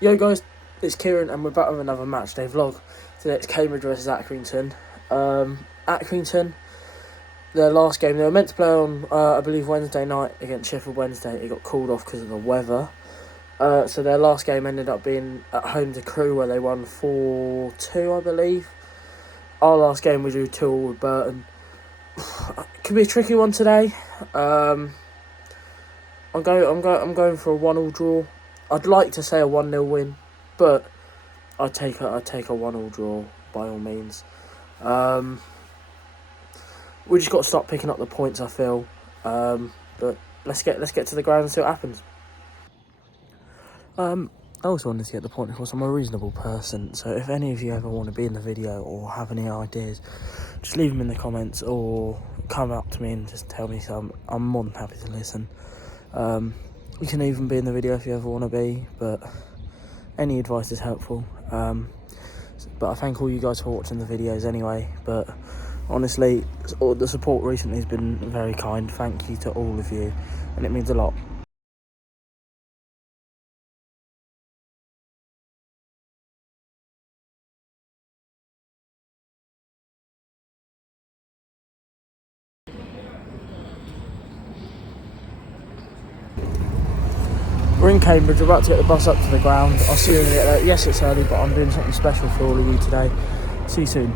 Yo guys, it's Kieran and we're back with another match day vlog. Today it's Cambridge versus Accrington. Accrington, their last game, they were meant to play on, I believe, Wednesday night against Sheffield Wednesday. It got called off because of the weather. So their last game ended up being at home to Crewe, where they won 4-2, I believe. Our last game we drew 2-2 with Burton. Could be a tricky one today. I'm going for a 1-1 draw. I'd like to say a 1-0 win, but I'd take a 1-1 draw by all means. We just got to start picking up the points, I feel. But let's get to the ground and see what happens. I also wanted to get the point across. I'm a reasonable person, so if any of you ever want to be in the video or have any ideas, just leave them in the comments or come up to me and just tell me some. I'm more than happy to listen. You can even be in the video if you ever want to be, but any advice is helpful. But I thank all you guys for watching the videos anyway. But honestly, the support recently has been very kind. Thank you to all of you, and it means a lot. We're in Cambridge, we're about to get the bus up to the ground. I'll see you when we get there. Yes, it's early, but I'm doing something special for all of you today. See you soon.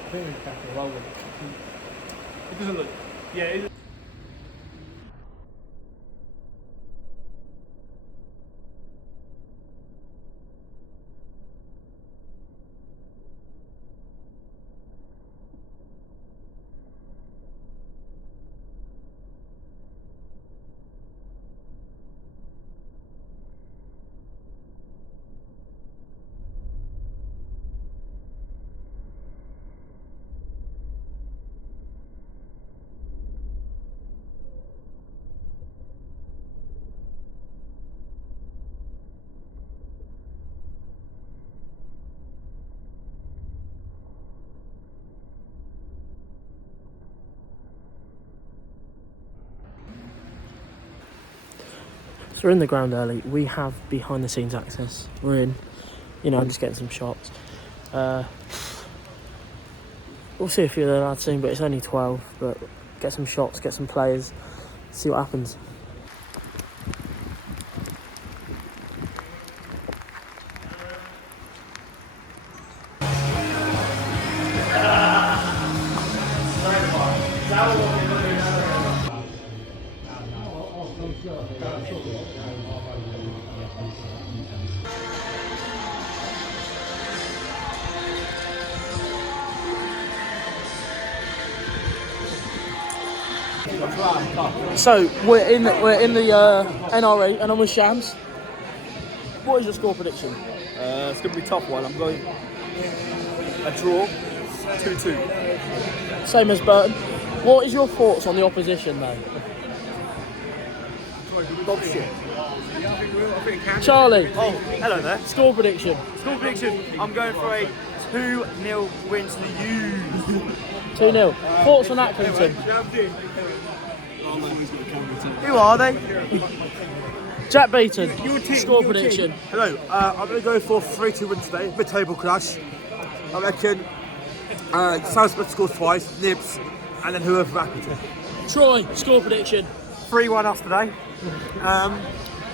I think it's back to roll with it. It doesn't look. Yeah. So we're in the ground early. We have behind the scenes access. We're in, I'm just getting some shots. We'll see a few of the lads soon, but it's only 12. But get some shots, get some players, see what happens. So we're in the NRE and I'm with Shams. What is your score prediction? It's going to be a tough one. I'm going a draw, 2-2. Same as Burton. What is your thoughts on the opposition though? Dog shit. Charlie. Oh, hello there. Score prediction. Score prediction. I'm going for a 2-0 win to the U's. 2-0. Thoughts on Accrington? Who are they? Jack Beaton. Your team. Score prediction. Hello, I'm going to go for 3-2 win today, mid-table clash. I reckon Southsmith scores twice, Nibs, and then whoever for Accrington. Troy, score prediction. 3-1 us today.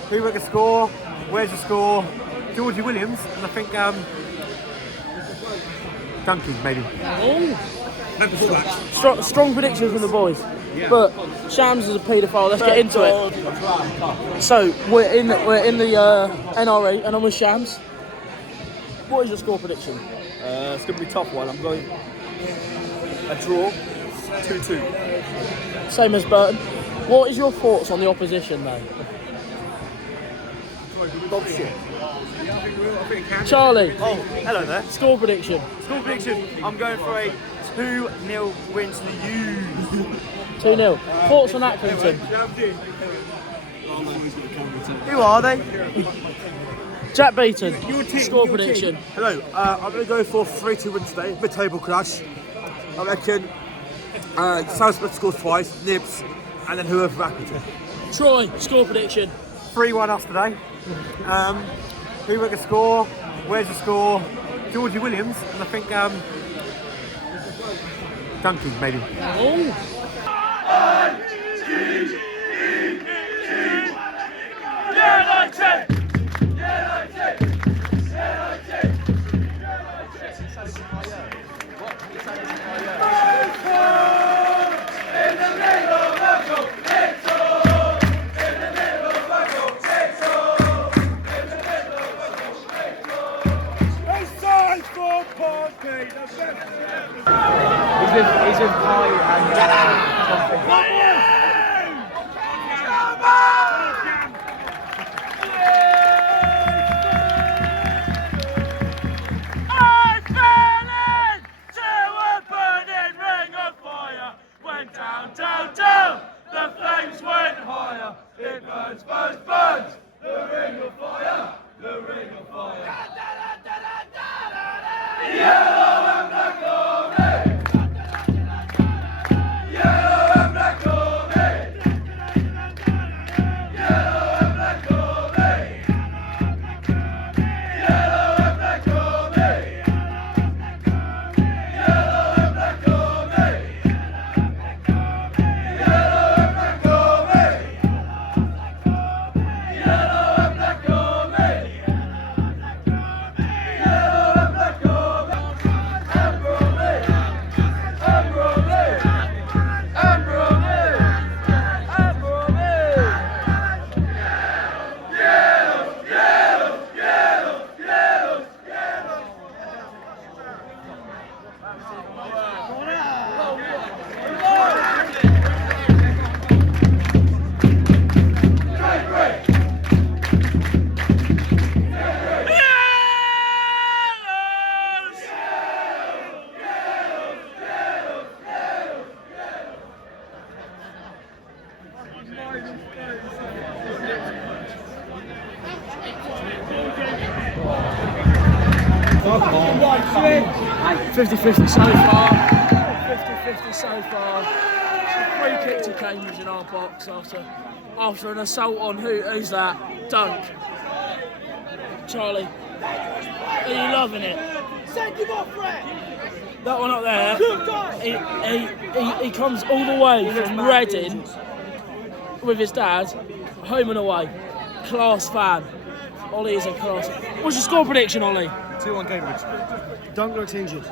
Who will score? Where's the score? Georgie Williams, and I think Duncan maybe. Oh, strong predictions from the boys. Yeah. But Shams is a paedophile. Let's get into it. So we're in the NRE, and I'm with Shams. What is your score prediction? It's going to be a tough one. I'm going a draw, 2-2. Same as Burton. What is your thoughts on the opposition, though? Dog shit. Charlie. Oh, hello there. Score prediction. Score prediction. I'm going for a 2-0 win to the U's. 2-0. Thoughts on Accrington? Who are they? Jack Beaton. Score prediction. Hello, I'm going to go for 3-2 win today, mid-table clash. I reckon Southsmith scores twice, Nibs, and then whoever for Accrington. Troy, score prediction. 3-1 us today. Who will score? Where's the score? Georgie Williams, and I think Duncan maybe. Oh. He's with Kai and I fell into a burning ring of fire. Went down, down, down. The flames went higher. It burns, burns, burns. The ring of fire. The ring of fire. Yellow and black glory. Yellow and black glory. Yellow and black glory. Yellow and black glory. Yellow and black glory. Yellow and black glory. Yellow and black glory. Yellow and black glory. $50-50 so far. 50-50 so far. Free kick to Cambridge in our box after an assault on who's that? Dunk. Charlie, are you loving it? Send him off, Fred! That one up there. He comes all the way from Reading with his dad, home and away. Class fan. Ollie is a class. What's your score prediction, Ollie? 2-1 Cambridge. Dunk looks injured.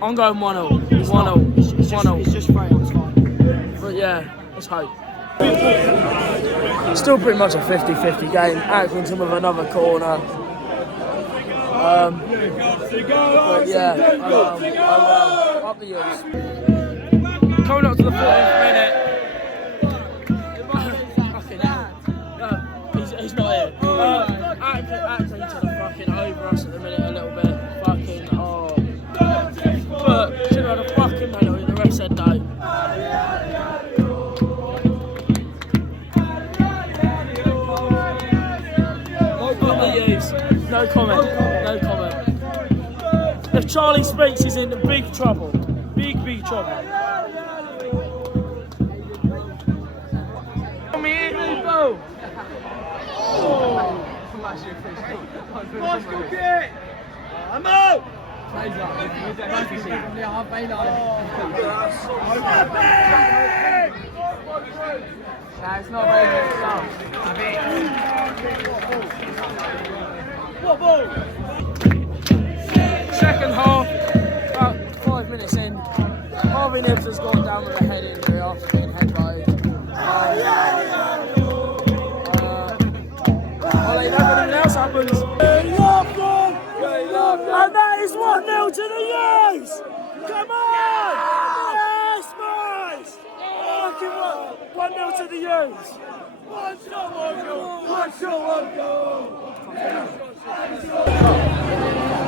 I'm going 1-0. 1-0. 1-0. He's just frail, it's fine. But yeah, let's hope. Still pretty much a 50-50 game. Accrington with another corner. But yeah, up the U's. Coming up to the 14th minute. Fucking hell. No, he's not here. Accrington are fucking over us at the minute a little bit. Fucking But should have had a fucking penalty. The ref said no. No comment. No comment. If Charlie speaks, he's in big trouble. Big trouble. I'm out! Nah, it's not very good stuff. Second half, about 5 minutes in, Harvey Nibbs has gone down with a head injury after being headbutted. I'll let you know if anything else happens. And that is 1-0 to the U's! Come on! Yes, boys! 1-0 to the U's! One shot, one goal!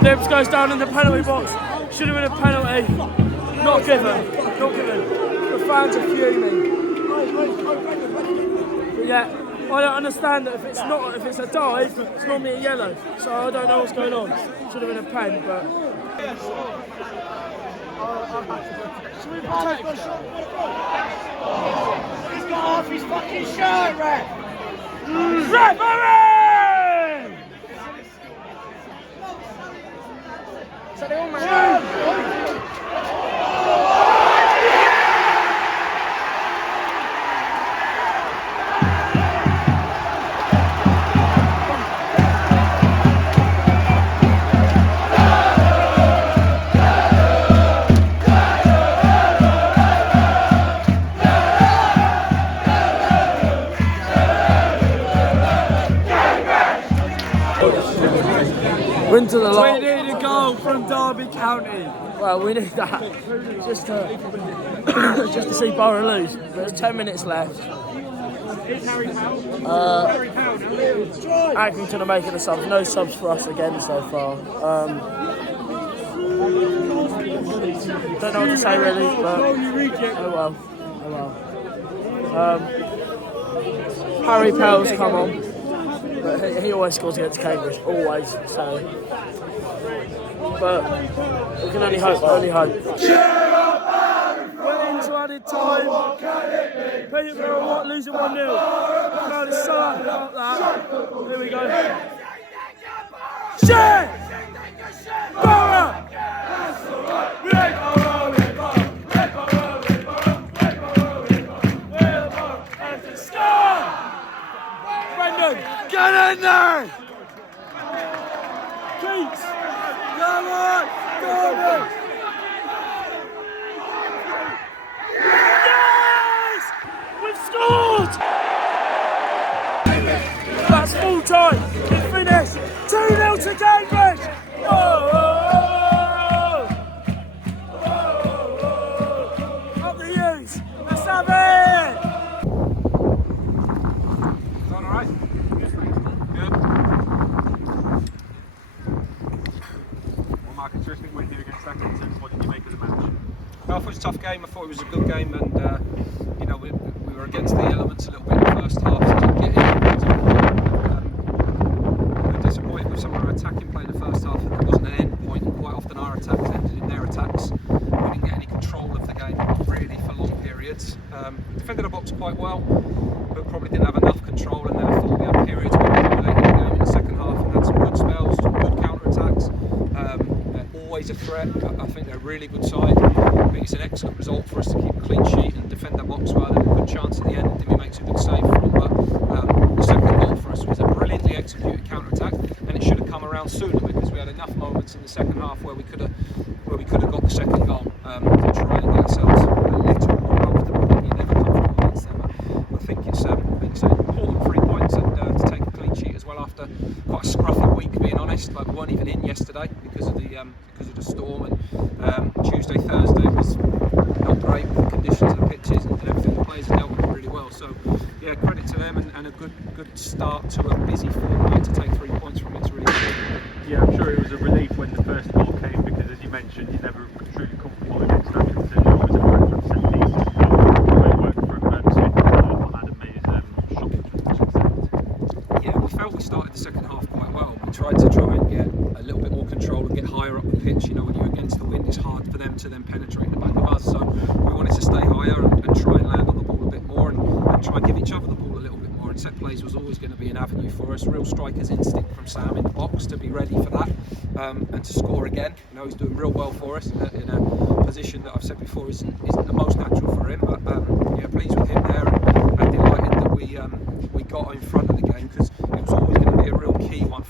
Nibbs goes down in the penalty box. Should have been a penalty. Not given. The fans are fuming. But yeah, I don't understand that if it's a dive, it's normally a yellow. So I don't know what's going on. Should have been a pen, but. He's got off his fucking shirt, ref! Referee! So they all into the lot. We need a goal from Derby County. Well, we need that just to see Borough lose. There's 10 minutes left. Accrington are making the subs. No subs for us again so far. Don't know what to say really, but oh well. Harry Pell's come on. But he always scores against Cambridge, always. So, but we can only hope. We're into added time. Peterborough are not losing 1-0. Man is so happy about that. Here we go. Shit! Borough! Get in there! Keats! Come on! Go on! Yes! We've scored! That's full time. It's finished. 2-0 to Cambridge! Up the U's. Let's have it! Terrific win here against Accrington. What did you make of the match? I thought it was a tough game. I thought it was a good game, and you know we were against the elements a little bit in the first half to get in. We were disappointed with some of our attacking play in the first half. It wasn't an end point, and quite often our attacks ended in their attacks. We didn't get any control of the game really for long periods. Defended our box quite well, but probably didn't have enough control. And then I thought we had periods where we dominated the game in the second half and had some good spells, some good counter attacks. Always a threat. I think they're a really good side. I think it's an excellent result for us to keep a clean sheet and defend our box well. And a good chance at the end. Dimmy makes a good save from, but the second goal for us was a brilliantly executed counter attack, and it should have come around sooner because we had enough moments in the second half where we could have got the second goal to try and get ourselves a little more comfortable. You're never comfortable against them. I think it's an important 3 points and to take a clean sheet as well after quite a scruffy week, being honest. Like we weren't even in yesterday because of the storm, and Tuesday, Thursday was not great with the conditions of the pitches and everything. The players dealt with it really well. So yeah, credit to them and a good start to a busy fortnight. To take 3 points from it's really good. Yeah, I'm sure it was a relief when the first goal came because, as you mentioned, you're never truly comfortable against Accrington. You're always a threat from set pieces. Great work from Adam made shocking to an extent. Yeah, we felt we started the second half quite well. We tried to try and get a little bit more control and get higher up the pitch. You know, when you're against the wind, it's hard for them to then penetrate the back of us. So we wanted to stay higher and try and land on the ball a bit more and try and give each other the ball a little bit more. and set plays was always going to be an avenue for us. Real striker's instinct from Sam in the box to be ready for that and to score again. You know, he's doing real well for us in a position that I've said before isn't the most natural for him. But yeah, pleased with him there, and delighted that we got in front of the game, because it was always going to be a real key one.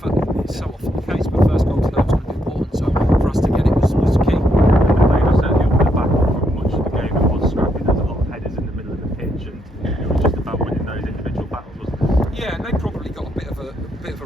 It's so often the case, but first goal today was going to be important. So for us to get it was key. They were certainly on the back for much of the game. It was scrappy. There's a lot of headers in the middle of the pitch, and it was just about winning those individual battles, wasn't it? Yeah, and they probably got a bit of a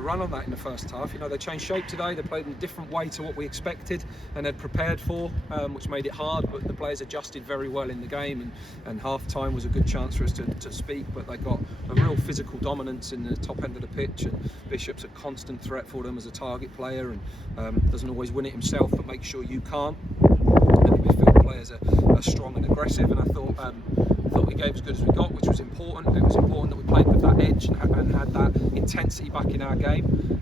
run on that in the first half. You know, they changed shape today. They played in a different way to what we expected and had prepared for, which made it hard. But the players adjusted very well in the game, and half time was a good chance for us to speak. But they got a real physical dominance in the top end of the pitch, and Bishop's a constant threat for them as a target player, and doesn't always win it himself, but makes sure you can't. And the midfield players are strong and aggressive, and I thought we gave as good as we got, which was important. It was important that we played with that edge and had that intensity back in our game.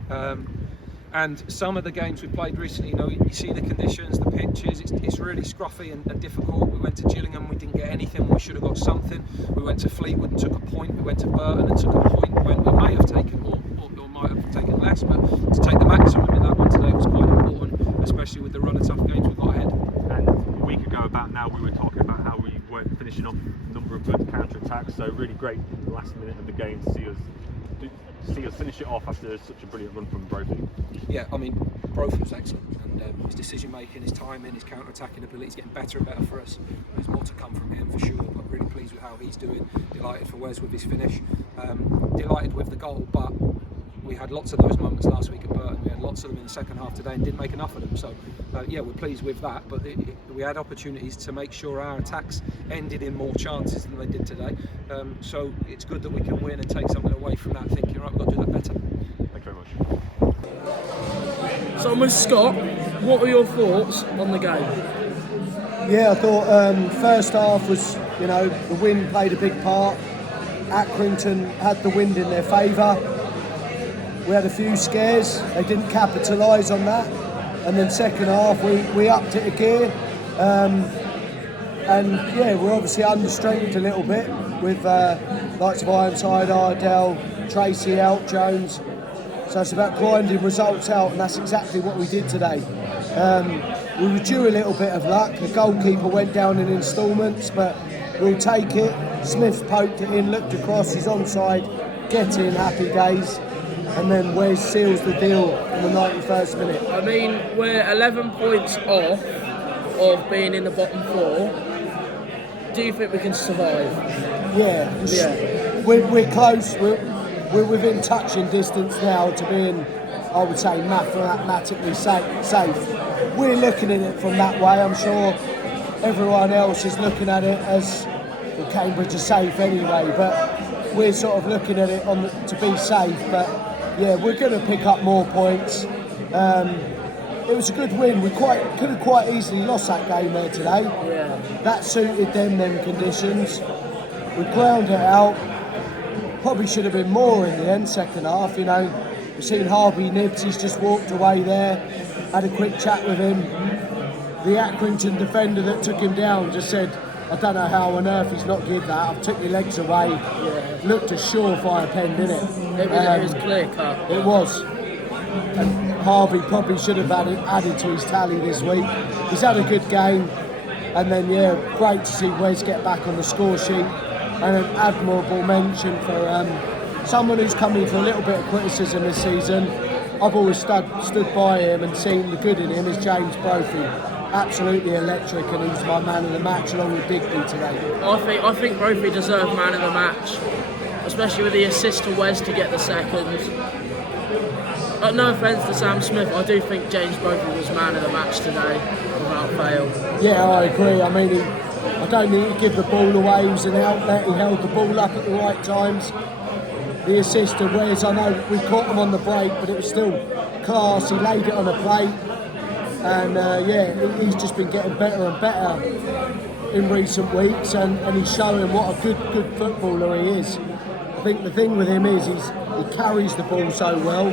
And some of the games we played recently, you know, you see the conditions, the pitches, it's really scruffy and difficult. We went to Gillingham, we didn't get anything, we should have got something. We went to Fleetwood and took a point, we went to Burton and took a point when we may have taken more, or might have taken less, but to take the maximum in that one today was quite important, especially with the run of tough games we got ahead. And a week ago about now, we were talking about how we weren't finishing off a number of good counter-attacks, so really great the last minute of the game to see us finish it off after such a brilliant run from Brophy. Yeah, I mean, Brophy was excellent, and his decision making, his timing, his counter-attacking ability is getting better and better for us. There's more to come from him for sure, but really pleased with how he's doing. Delighted for Wes with his finish. Delighted with the goal, but we had lots of those moments last week at Burton. We had lots of them in the second half today and didn't make enough of them. So yeah, we're pleased with that, but we had opportunities to make sure our attacks ended in more chances than they did today. So it's good that we can win and take something away from that, thinking, right, we've got to do that better. Thank you very much. So, with Scott, what are your thoughts on the game? Yeah, I thought first half was, you know, the wind played a big part. Accrington had the wind in their favour. We had a few scares, they didn't capitalise on that. And then second half, we upped it a gear. And yeah, we're obviously under-strengthened a little bit with likes of Ironside, Ardell, Tracy out, Jones. So it's about grinding results out, and that's exactly what we did today. We were due a little bit of luck. The goalkeeper went down in instalments, but we'll take it. Smith poked it in, looked across, he's onside, get in, happy days. And then Wes seals the deal in the 91st minute. I mean, we're 11 points off of being in the bottom four. Do you think we can survive? Yeah. We're close. We're within touching distance now to being, I would say, mathematically safe. We're looking at it from that way. I'm sure everyone else is looking at it as well, Cambridge are safe anyway, but we're sort of looking at it to be safe. But yeah, we're going to pick up more points. It was a good win. We could have quite easily lost that game there today. Yeah. That suited them conditions. We ground it out. Probably should have been more in the end, second half. You know, we've seen Harvey Nibs. He's just walked away there. Had a quick chat with him. The Accrington defender that took him down just said, I don't know how on earth he's not give that. I've took your legs away. Yeah. Looked a surefire pen, didn't it? It was clear cut. It was. And Harvey probably should have added to his tally this week. He's had a good game. And then, yeah, great to see Wes get back on the score sheet. And an admirable mention for someone who's come in for a little bit of criticism this season. I've always stood by him and seen the good in him, is James Brophy. Absolutely electric, and he's my man of the match along with Digby today. I think Brophy deserved man of the match, especially with the assist to Wes to get the second. No offence to Sam Smith, I do think James Brophy was man of the match today, without fail. Yeah, I agree. I mean, I don't need to give the ball away. He was an outlet. He held the ball up at the right times. The assist to Wes, I know we caught him on the break, but it was still class. He laid it on a plate. And yeah, he's just been getting better and better in recent weeks, and he's showing what a good footballer he is. I think the thing with him is he carries the ball so well.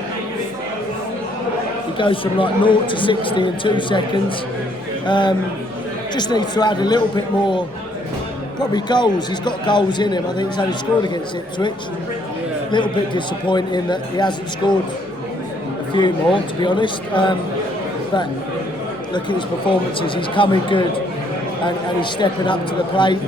He goes from like 0 to 60 in 2 seconds. Just needs to add a little bit more, probably goals. He's got goals in him. I think he's only scored against Ipswich. little bit disappointing that he hasn't scored a few more, to be honest. But look at his performances, he's coming good and he's stepping up to the plate.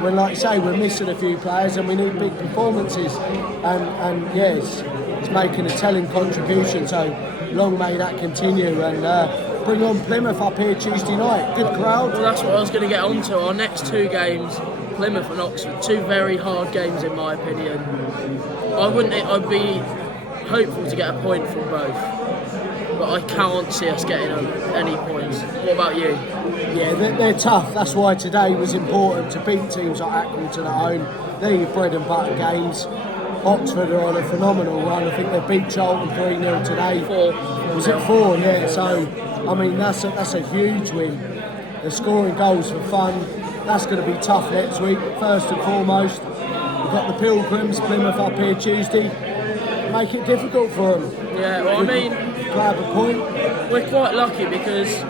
When, like I say, we're missing a few players and we need big performances. And yeah, he's making a telling contribution, so long may that continue. And bring on Plymouth up here Tuesday night. Good crowd. Well, that's what I was going to get onto. Our next two games, Plymouth and Oxford, two very hard games in my opinion. I'd be hopeful to get a point from both, but I can't see us getting any points. What about you? Yeah, they're tough. That's why today was important, to beat teams like Accrington at home. They're your bread and butter games. Oxford are on a phenomenal run. I think they beat Charlton 3-0 today. 4. Was it 4? Yeah. So I mean that's a huge win. They're scoring goals for fun. That's going to be tough next week. First and foremost, we've got the Pilgrims, Plymouth up here Tuesday. Make it difficult for them. Yeah, well, I mean, grab a point. We're quite lucky because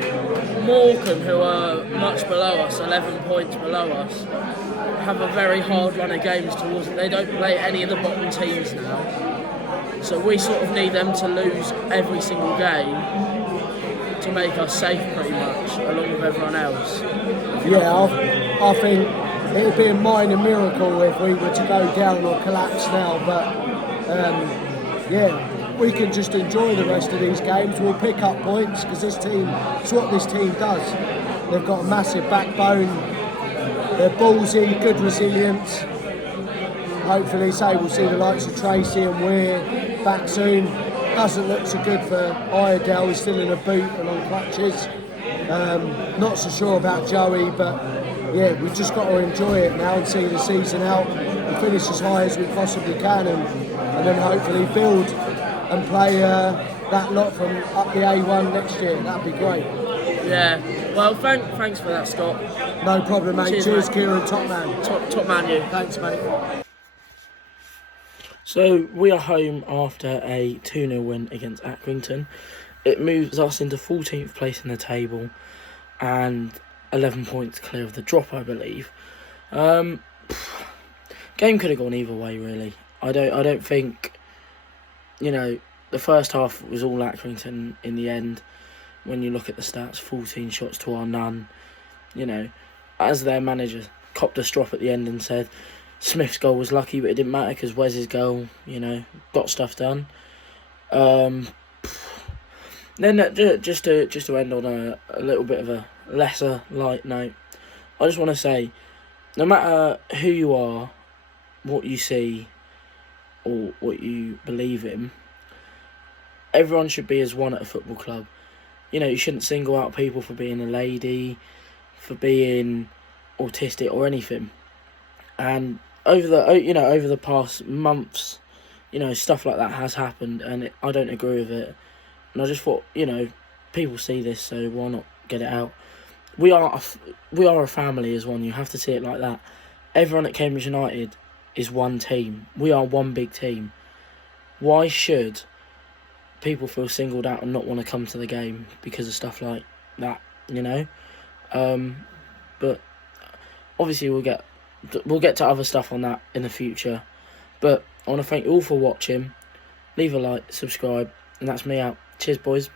Morecambe, who are much below us, 11 points below us, have a very hard run of games towards it. They don't play any of the bottom teams now. So we sort of need them to lose every single game to make us safe pretty much, along with everyone else. Yeah, I think it would be a minor miracle if we were to go down or collapse now, but yeah, we can just enjoy the rest of these games. We'll pick up points because this team, it's what this team does. They've got a massive backbone, they're ballsy, good resilience. Hopefully, we'll see the likes of Tracy and Weir back soon. Doesn't look so good for Iredale, he's still in a boot and on crutches. Not so sure about Joey, but yeah, we've just got to enjoy it now and see the season out and finish as high as we possibly can, and then hopefully build and play that lot from up the A1 next year. That'd be great. Yeah, well, thanks for that, Scott. No problem, mate. Cheers mate. Kieran, top man. Top man, you. Thanks, mate. So we are home after a 2-0 win against Accrington. It moves us into 14th place in the table and 11 points clear of the drop, I believe. Game could have gone either way, really. I don't think, the first half was all Accrington in the end. When you look at the stats, 14 shots to our none. As their manager copped a strop at the end and said Smith's goal was lucky, but it didn't matter because Wes's goal, got stuff done. Then just to end on a little bit of a lesser light note, I just want to say, no matter who you are, what you see, or what you believe in, everyone should be as one at a football club. You shouldn't single out people for being a lady, for being autistic or anything. And over the past months, stuff like that has happened, and I don't agree with it. And I just thought, people see this, so why not get it out? We are a family as one. You have to see it like that. Everyone at Cambridge United is one team. We are one big team. Why should people feel singled out and not want to come to the game because of stuff like that? But obviously we'll get to other stuff on that in the future. But I want to thank you all for watching. Leave a like, subscribe, and that's me out. Cheers, boys.